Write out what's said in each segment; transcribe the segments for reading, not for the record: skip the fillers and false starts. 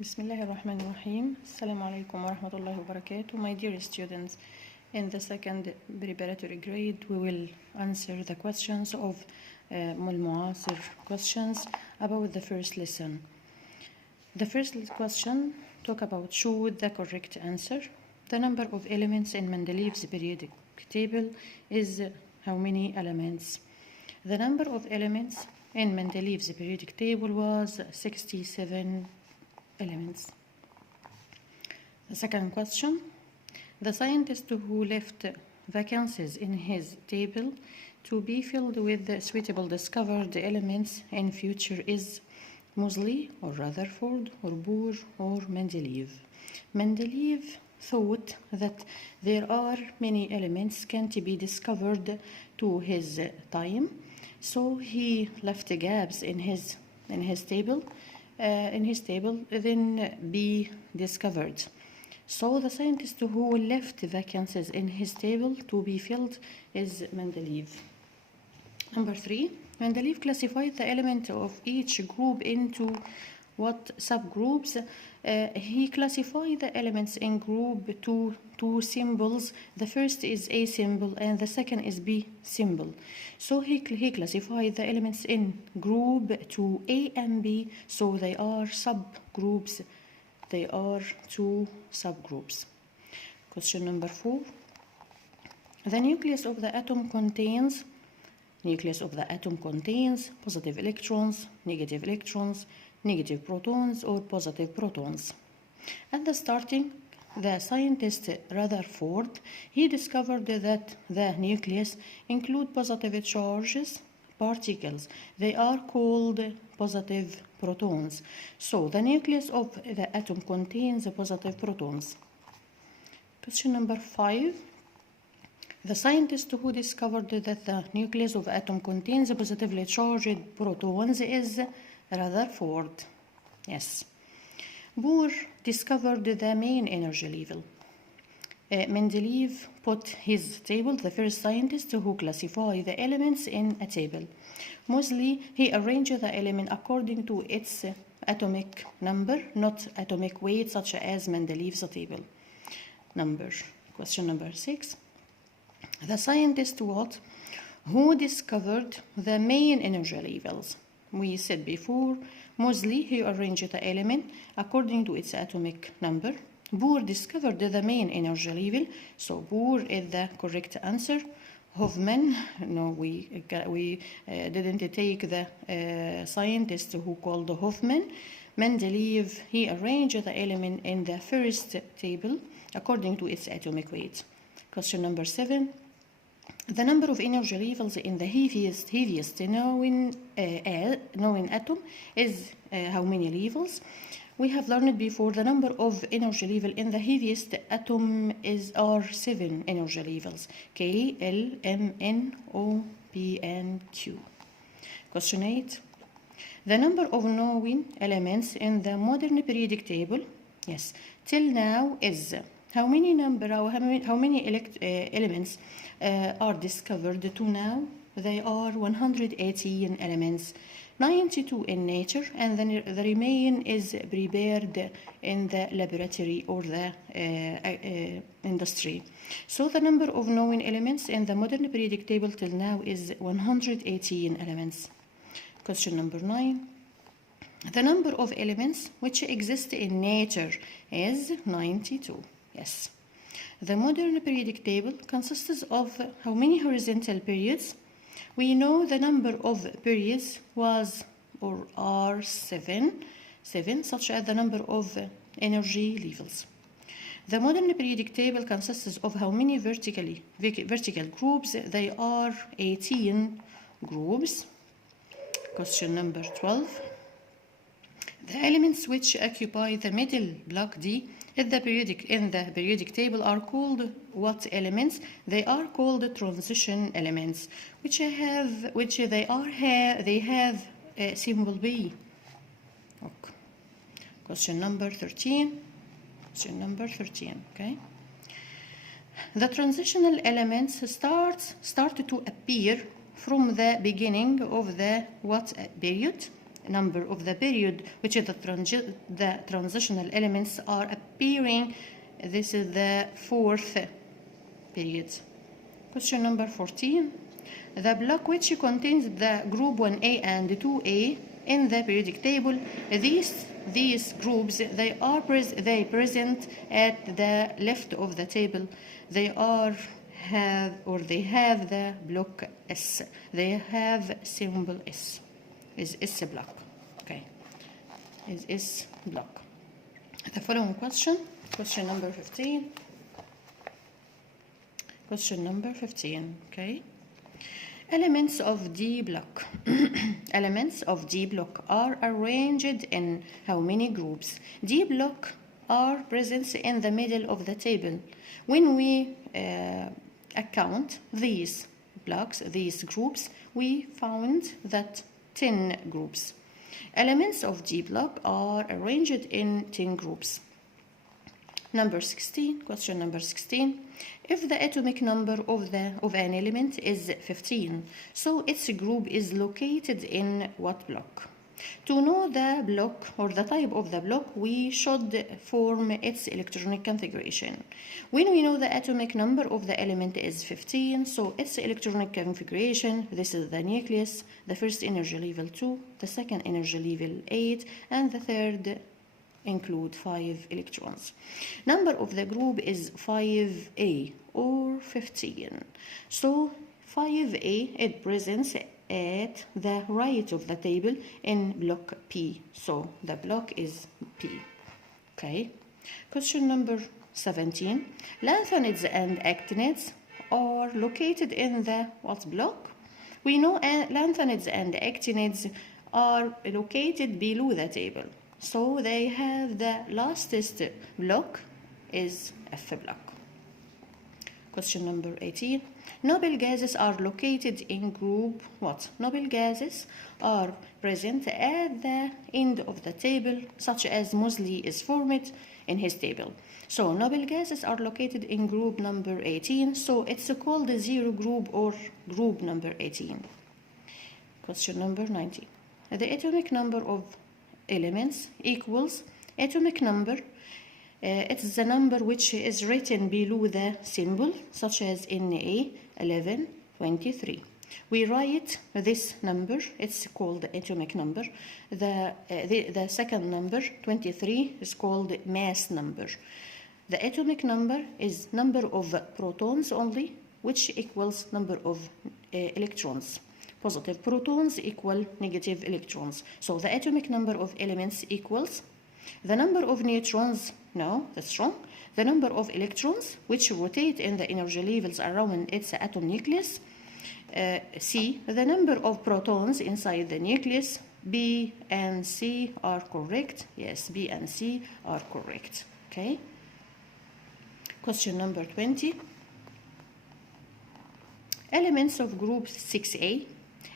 بسم الله الرحمن الرحيم. السلام عليكم ورحمة الله وبركاته. My dear students, in the second preparatory grade we will answer the questions of المعاصر questions about the first lesson. The first question talk about choose the correct answer. The number of elements in Mendeleev's periodic table is how many elements? The number of elements in Mendeleev's periodic table was 67 elements. The second question, the scientist who left vacancies in his table to be filled with suitable discovered elements in future is Moseley or Rutherford or Bohr or Mendeleev. Mendeleev thought that there are many elements can't be discovered to his time, so he left gaps in his table then be discovered. So the scientist who left vacancies in his table to be filled is Mendeleev. Number 3, Mendeleev classified the element of each group into what subgroups? He classified the elements in group to two symbols. The first is A symbol and the second is B symbol. So he classified the elements in group to A and B, so they are subgroups. They are two subgroups. Question number 4. The nucleus of the atom contains positive electrons, negative protons or positive protons. At the starting, the scientist Rutherford, he discovered that the nucleus include positive charges, particles. They are called positive protons. So the nucleus of the atom contains positive protons. Question number 5. The scientist who discovered that the nucleus of atom contains positively charged protons is Rutherford. Yes. Bohr discovered the main energy level. Mendeleev put his table, the first scientist who classified the elements in a table. Moseley, he arranged the element according to its atomic number, not atomic weight, such as Mendeleev's table. Question number 6. The scientist who discovered the main energy levels? We said before, Moseley, he arranged the element according to its atomic number. Bohr discovered the main energy level, so Bohr is the correct answer. Hoffman, no, we didn't take the scientist who called Hoffman. Mendeleev, he arranged the element in the first table according to its atomic weight. Question number 7. The number of energy levels in the heaviest known atom is how many levels? We have learned before the number of energy level in the heaviest atom are 7 energy levels: K, L, M, N, O, P, and Q. Question 8. The number of known elements in the modern periodic table, yes, till now is how many elements are discovered to now? They are 118 elements, 92 in nature, and then the remaining is prepared in the laboratory or the industry. So the number of known elements in the modern periodic table till now is 118 elements. Question number 9. The number of elements which exist in nature is 92. Yes. The modern periodic table consists of how many horizontal periods? We know the number of periods was or are 7, such as the number of energy levels. The modern periodic table consists of how many vertical groups? They are 18 groups. Question number 12. The elements which occupy the middle block D in the periodic table are called what elements? They are called transition elements, which have symbol B. Okay. Question number 13. Okay. The transitional elements start to appear from the beginning of the what period? number of the period which the transitional elements are appearing. This is the fourth period. Question number 14. The block which contains the group 1A and 2A in the periodic table, these groups, they present at the left of the table. They have the block S. They have symbol S. Is S block. Okay. Is S block. The following question number 15. Question number 15. Okay. Elements of D block. Elements of D block are arranged in how many groups? D block are present in the middle of the table. When we account these blocks, these groups, we found that 10 groups. Elements of D block are arranged in 10 groups. Number 16, question number 16. If the atomic number of an element is 15, so its group is located in what block? To know the block or the type of the block, we should form its electronic configuration. When we know the atomic number of the element is 15, so its electronic configuration, this is the nucleus, the first energy level 2, the second energy level 8, and the third include 5 electrons. Number of the group is 5A or 15. So 5A, it presents at the right of the table in block P. So the block is P. Okay. Question number 17. Lanthanides and actinides are located in the what block? We know lanthanides and actinides are located below the table. So they have the lastest block is F block. Question number 18. Noble gases are located in group what? Noble gases are present at the end of the table, such as Mosley is formed in his table. So noble gases are located in group number 18, so it's called the zero group or group number 18. Question number 19. The atomic number of elements equals atomic number. It's the number which is written below the symbol, such as Na 11, 23. We write this number, it's called the atomic number. The second number, 23, is called mass number. The atomic number is number of protons only, which equals number of electrons. Positive protons equal negative electrons. So the atomic number of elements equals the number of neutrons, no, that's wrong. The number of electrons which rotate in the energy levels around its atom nucleus. C, the number of protons inside the nucleus. B and C are correct. Yes, B and C are correct. Okay. Question number 20. Elements of group 6A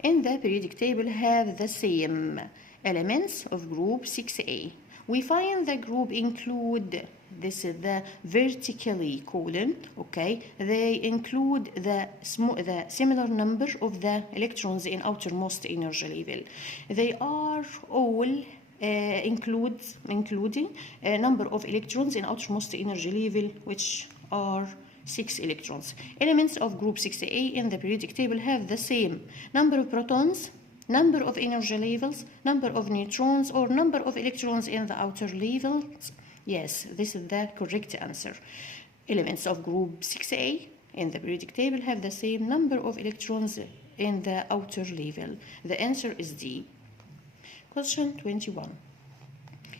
in the periodic table have the same elements of group 6A. We find the group include, this is the vertically column, okay? They include the similar number of the electrons in outermost energy level. They are all including a number of electrons in outermost energy level, which are 6 electrons. Elements of group 6A in the periodic table have the same number of protons, number of energy levels, number of neutrons, or number of electrons in the outer levels. Yes, this is the correct answer. Elements of group 6A in the periodic table have the same number of electrons in the outer level. The answer is D. Question 21.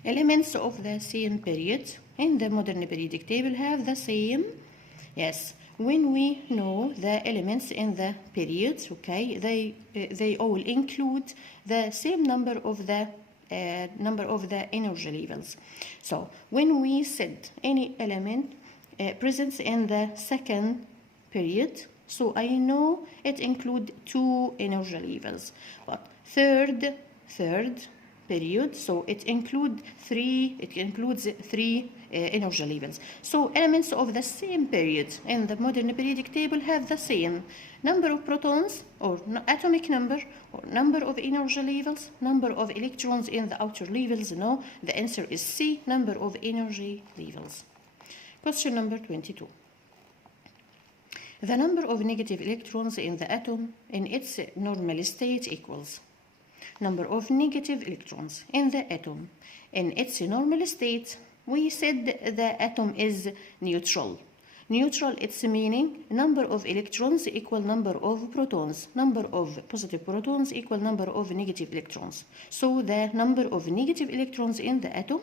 Elements of the same period in the modern periodic table have the same. Yes, when we know the elements in the periods, okay, they all include the same number of the energy levels. So when we said any element present in the second period, so I know it includes 2 energy levels. But third, period, so it includes three energy levels. So elements of the same period in the modern periodic table have the same number of protons, or atomic number, or number of energy levels, number of electrons in the outer levels. No, the answer is C, number of energy levels. Question number 22. The number of negative electrons in the atom in its normal state equals number of negative electrons in the atom in its normal state. We said the atom is neutral. Neutral, its meaning number of electrons equal number of protons. Number of positive protons equal number of negative electrons. So the number of negative electrons in the atom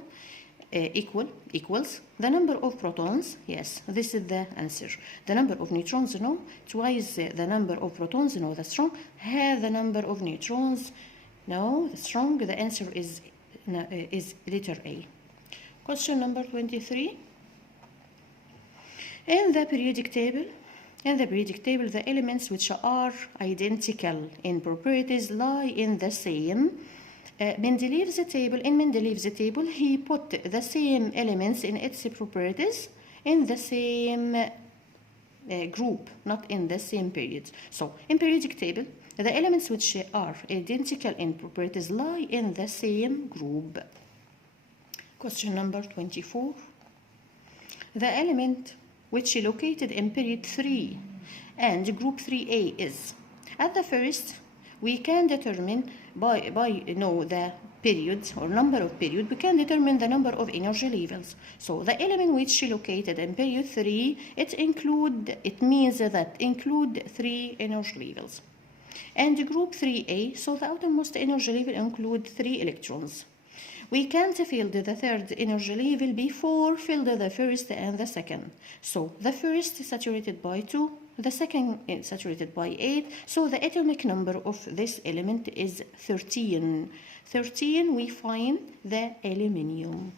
equals the number of protons. Yes, this is the answer. The number of neutrons, no, twice the number of protons, no, that's wrong. Have the number of neutrons, no, that's wrong. The answer is letter A. Question number 23. In the periodic table, the elements which are identical in properties lie in the same. Mendeleev's table, he put the same elements in its properties in the same group, not in the same period. So, in periodic table, the elements which are identical in properties lie in the same group. Question number 24. The element which is located in period 3 and group 3A is, at the first, we can determine by the period or number of period, we can determine the number of energy levels. So the element which is located in period 3, it means that include 3 energy levels. And group 3A, so the outermost energy level include 3 electrons. We can't field the third energy level before field the first and the second. So the first is saturated by 2, the second is saturated by 8, so the atomic number of this element is 13. 13, we find the aluminium.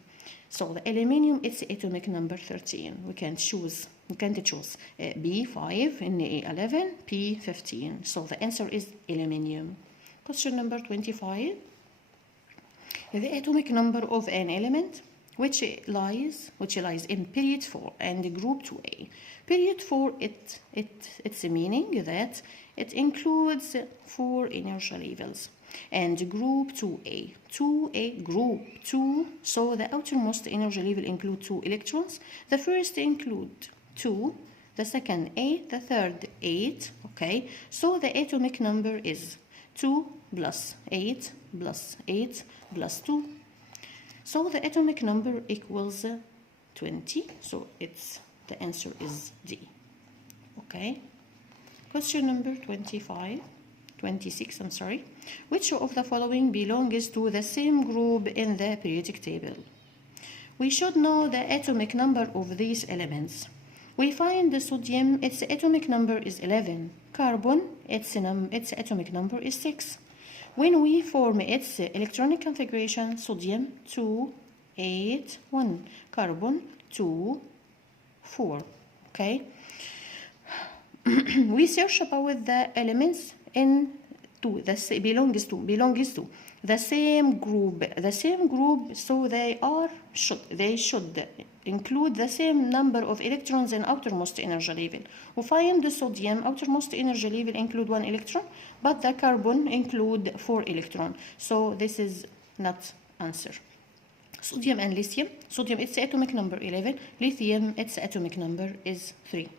So the aluminium, its atomic number 13. We can't choose B5, Na11, P15. So the answer is aluminium. Question number 25. The atomic number of an element which lies in period 4 and group 2A. Period 4, it's meaning that it includes 4 energy levels. And group 2A, group 2, so the outermost energy level include 2 electrons. The first include 2, the second 8, the third 8, okay? So the atomic number is 2 plus 8 plus 8 plus 2. So the atomic number equals 20. So the answer is D. Okay. Question number 26, I'm sorry. Which of the following belongs to the same group in the periodic table? We should know the atomic number of these elements. We find the sodium, its atomic number is 11. Carbon, its atomic number is 6. When we form its electronic configuration, sodium 2, 8, 1, carbon 2, 4. Okay. We search about the elements belongs to the same group, so they should include the same number of electrons in outermost energy level. We find the sodium outermost energy level include 1 electron, but the carbon include 4 electrons. So this is not answer. Sodium and lithium. Sodium, its atomic number 11. Lithium, its atomic number is 3.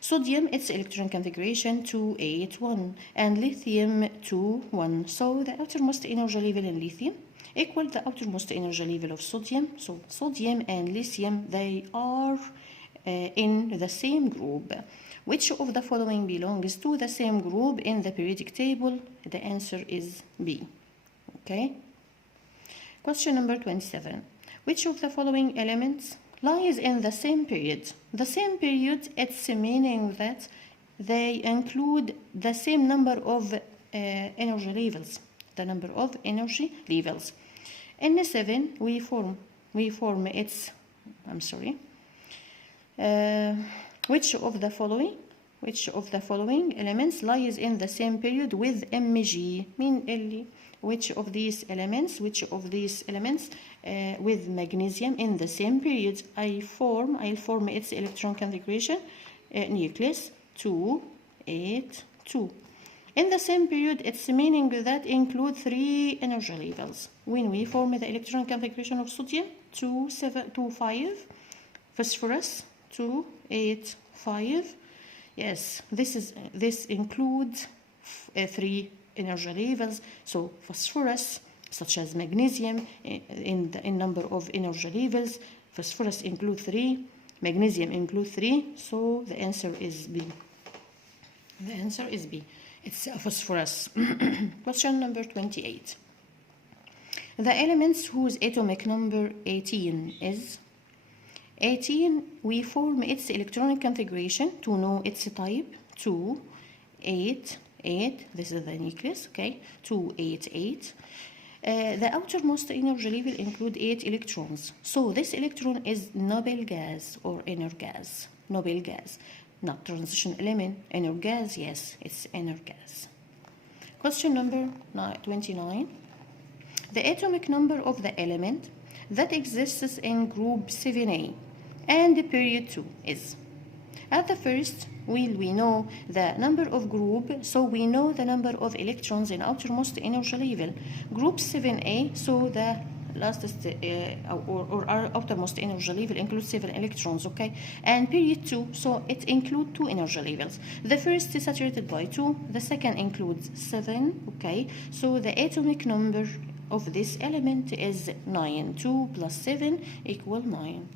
Sodium, its electron configuration 2, 8, 1, and lithium 2, 1. So the outermost energy level in lithium equal the outermost energy level of sodium. So sodium and lithium, they are in the same group. Which of the following belongs to the same group in the periodic table? The answer is B. Okay. Question number 27. Which of the following elements lies in the same period? The same period, it's meaning that they include the same number of energy levels. The number of energy levels. In 7, we form its. I'm sorry. Which of the following elements lies in the same period with Mg? مين اللي which of these elements with magnesium in the same period I'll form its electron configuration nucleus 2 8 2. In the same period, its meaning that include 3 energy levels. When we form the electron configuration of sodium 2 7 2 5, phosphorus 2 8 5. Yes, this includes 3 energy levels. So phosphorus, such as magnesium, in number of energy levels, phosphorus include 3, magnesium include 3. So the answer is B. The answer is B. It's phosphorus. Question number 28. The elements whose atomic number 18 is 18, we form its electronic configuration to know its type 2 8 8. This is the nucleus, okay? 2 8 8. The outermost energy level include 8 electrons. So this electron is noble gas or inner gas. Noble gas. Not transition element, inner gas, yes, it's inner gas. Question number 29. The atomic number of the element that exists in group 7A and period 2 is. At the first, we know the number of group, so we know the number of electrons in outermost energy level. Group 7A, so the lastest or our outermost energy level includes 7 electrons, okay? And period 2, so it includes 2 energy levels. The first is saturated by 2, the second includes 7, okay? So the atomic number of this element is 9. 2 plus 7 equal 9.